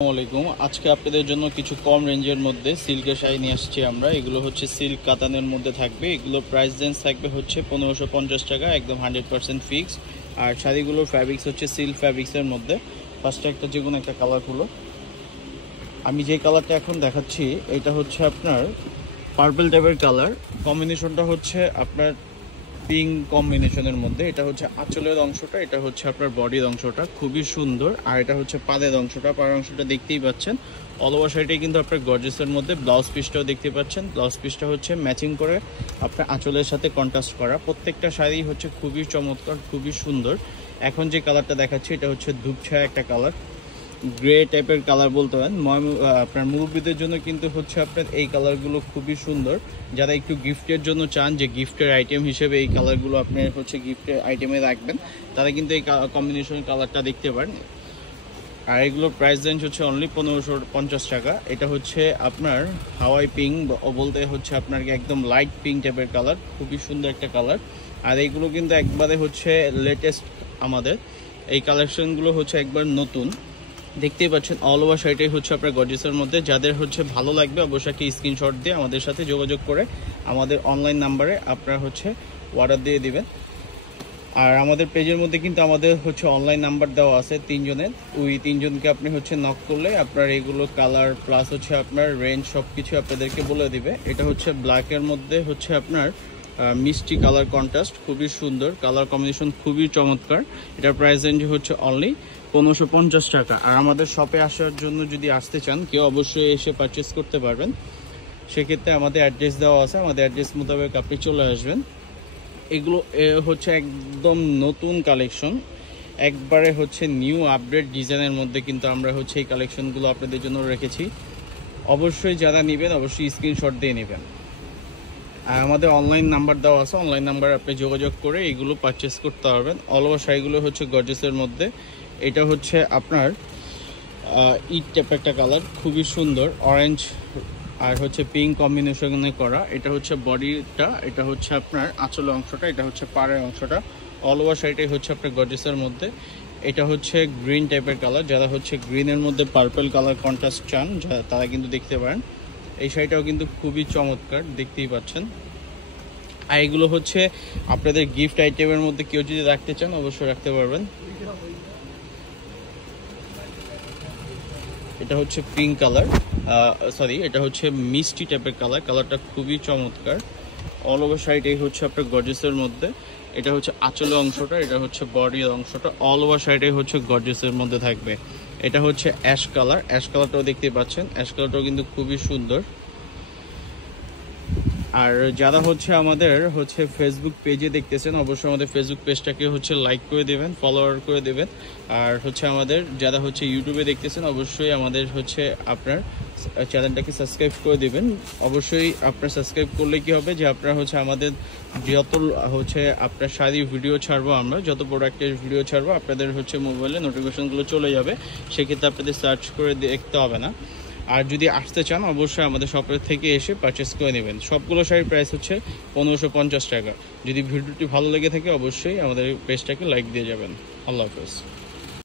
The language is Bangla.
আসসালামু আলাইকুম। আজকে আপনাদের জন্য কিছু কম রেঞ্জের মধ্যে সিল্কের শাড়ি নিয়ে আসছি আমরা। এগুলো হচ্ছে সিল্ক কাতানের মধ্যে থাকবে। এগুলো প্রাইস রেঞ্জ থাকবে হচ্ছে 1550 টাকা, একদম 100% ফিক্স। আর শাড়িগুলোর ফ্যাব্রিক্স হচ্ছে সিল্ক ফ্যাব্রিক্সের মধ্যে। ফার্স্টে একটা যে কোনো একটা কালার হলো, আমি যে কালারটা এখন দেখাচ্ছি এটা হচ্ছে আপনার পার্পল টাইপের কালার। কম্বিনেশনটা হচ্ছে আপনার পিঙ্ক কম্বিনেশনের মধ্যে। এটা হচ্ছে আঁচলের অংশটা, এটা হচ্ছে আপনার বডির অংশটা, খুবই সুন্দর। আর এটা হচ্ছে পাদের অংশটা, পাড়ের অংশটা দেখতেই পাচ্ছেন। অল ওভার শাড়িটাই কিন্তু আপনার গর্জিয়াসের মধ্যে। ব্লাউজ পিসটাও দেখতে পাচ্ছেন, ব্লাউজ পিসটা হচ্ছে ম্যাচিং করে আপনার আঁচলের সাথে কন্ট্রাস্ট করা। প্রত্যেকটা শাড়ি হচ্ছে খুবই চমৎকার, খুবই সুন্দর। এখন যে কালারটা দেখাচ্ছি এটা হচ্ছে ধূপছায়া একটা কালার, গ্রে টাইপের কালার বলতে পারেন। আপনার মুরব্বীদের জন্য কিন্তু হচ্ছে আপনার এই কালারগুলো খুবই সুন্দর। যারা একটু গিফটের জন্য চান যে গিফটের আইটেম হিসেবে এই কালারগুলো আপনি হচ্ছে গিফটের আইটেমে রাখবেন, তারা কিন্তু এই কম্বিনেশন কালারটা দেখতে পারেন। আর এগুলোর প্রাইস রেঞ্জ হচ্ছে অনলি 1550 টাকা। এটা হচ্ছে আপনার হাওয়াই পিঙ্ক বলতে হচ্ছে আপনার একদম লাইট পিঙ্ক টাইপের কালার, খুবই সুন্দর একটা কালার। আর এইগুলো কিন্তু একবারে হচ্ছে লেটেস্ট আমাদের এই কালেকশনগুলো হচ্ছে একবার নতুন। দেখতেই পাচ্ছেন অল ওভার শাড়িটাই হচ্ছে আপনার গর্জিয়াসের মধ্যে। যাদের হচ্ছে ভালো লাগবে অবশ্যই একটা স্ক্রিনশট দিয়ে আমাদের সাথে যোগাযোগ করে আমাদের অনলাইন নাম্বারে আপনারা হচ্ছে অর্ডার দিয়ে দিবেন। আর আমাদের পেজের মধ্যে কিন্তু আমাদের হচ্ছে অনলাইন নাম্বার দেওয়া আছে তিনজনের। ওই তিনজনকে আপনি হচ্ছে নক করলে আপনার এগুলো কালার প্লাস হচ্ছে আপনার রেঞ্জ সব কিছু আপনাদেরকে বলে দিবে। এটা হচ্ছে ব্ল্যাকের মধ্যে হচ্ছে আপনার মিষ্টি কালার কন্ট্রাস্ট, খুবই সুন্দর কালার কম্বিনেশন, খুবই চমৎকার। এটার প্রাইস রেঞ্জ হচ্ছে অনলি 1550 টাকা। আর আমাদের শপে আসার জন্য যদি আসতে চান কেউ অবশ্যই এসে পারচেস করতে পারবেন। সেক্ষেত্রে আমাদের অ্যাড্রেস দেওয়া আছে, আমাদের অ্যাড্রেস মোতাবেক আপনি চলে আসবেন। এগুলো হচ্ছে একদম নতুন কালেকশন, একবারে হচ্ছে নিউ আপডেট ডিজাইনের মধ্যে কিন্তু আমরা হচ্ছে এই কালেকশনগুলো আপনাদের জন্য রেখেছি। অবশ্যই যারা নেবেন অবশ্যই স্ক্রিনশট দিয়ে নেবেন। আর আমাদের অনলাইন নাম্বার দেওয়া আছে, অনলাইন নাম্বারে আপনি যোগাযোগ করে এগুলো পারচেস করতে পারবেন। অল ওভার শাড়িগুলো হচ্ছে গর্জিয়াসের মধ্যে। এটা হচ্ছে আপনার ইট টাইপ একটা কালার, খুবই সুন্দর, অরেঞ্জ আর হচ্ছে পিঙ্ক কম্বিনেশনে করা। এটা হচ্ছে বডিটা, এটা হচ্ছে আপনার আঁচলের অংশটা, এটা হচ্ছে পাড়ের অংশটা। অল ওভার শাড়িটাই হচ্ছে আপনার গর্জিয়াসের মধ্যে। এটা হচ্ছে গ্রিন টাইপের কালার, যারা হচ্ছে গ্রিনের মধ্যে পার্পল কালার কন্ট্রাস্ট চান তারা কিন্তু দেখতে পারেন। এই শাড়িটাও কিন্তু খুবই চমৎকার, দেখতেই পাচ্ছেন। আর এগুলো হচ্ছে আপনাদের গিফট আইটেমের মধ্যে কেউ যদি রাখতে চান অবশ্যই রাখতে পারবেন। এটা হচ্ছে পিঙ্ক কালার, সরি এটা হচ্ছে মিষ্টি টাইপের কালার, কালারটা খুবই চমৎকার। অল ওভার শাড়িটাই হচ্ছে আপনার গর্জিয়াসের মধ্যে। এটা হচ্ছে আঁচলের অংশটা, এটা হচ্ছে বডির অংশটা। অল ওভার শাড়িটাই হচ্ছে গর্জিয়াসের মধ্যে থাকবে। এটা হচ্ছে অ্যাশ কালার, অ্যাশ কালারটাও দেখতে পাচ্ছেন, অ্যাশ কালারটাও কিন্তু খুবই সুন্দর। আর যারা হচ্ছে আমাদের হচ্ছে ফেসবুক পেজে দেখতেছেন অবশ্যই আমাদের ফেসবুক পেজটাকে হচ্ছে লাইক করে দেবেন, ফলোয়ার করে দেবেন। আর হচ্ছে আমাদের যারা হচ্ছে ইউটিউবে দেখতেছেন অবশ্যই আমাদের হচ্ছে আপনার চ্যানেলটাকে সাবস্ক্রাইব করে দেবেন। অবশ্যই আপনার সাবস্ক্রাইব করলে কি হবে যে আপনার হচ্ছে আমাদের যত হচ্ছে আপনার শাড়ি ভিডিও ছাড়বো, আমরা যত প্রোডাক্টের ভিডিও ছাড়বো আপনাদের হচ্ছে মোবাইলে নোটিফিকেশনগুলো চলে যাবে। সেক্ষেত্রে আপনাদের সার্চ করে দেখতে হবে না। আর যদি আসতে চান অবশ্যই আমাদের শপের থেকে এসে পারচেস করে নেবেন। সবগুলো শাড়ির প্রাইস হচ্ছে 1550 টাকা। যদি ভিডিওটি ভালো লেগে থাকে অবশ্যই আমাদের পেজটাকে লাইক দিয়ে যাবেন। আল্লাহ হাফেজ।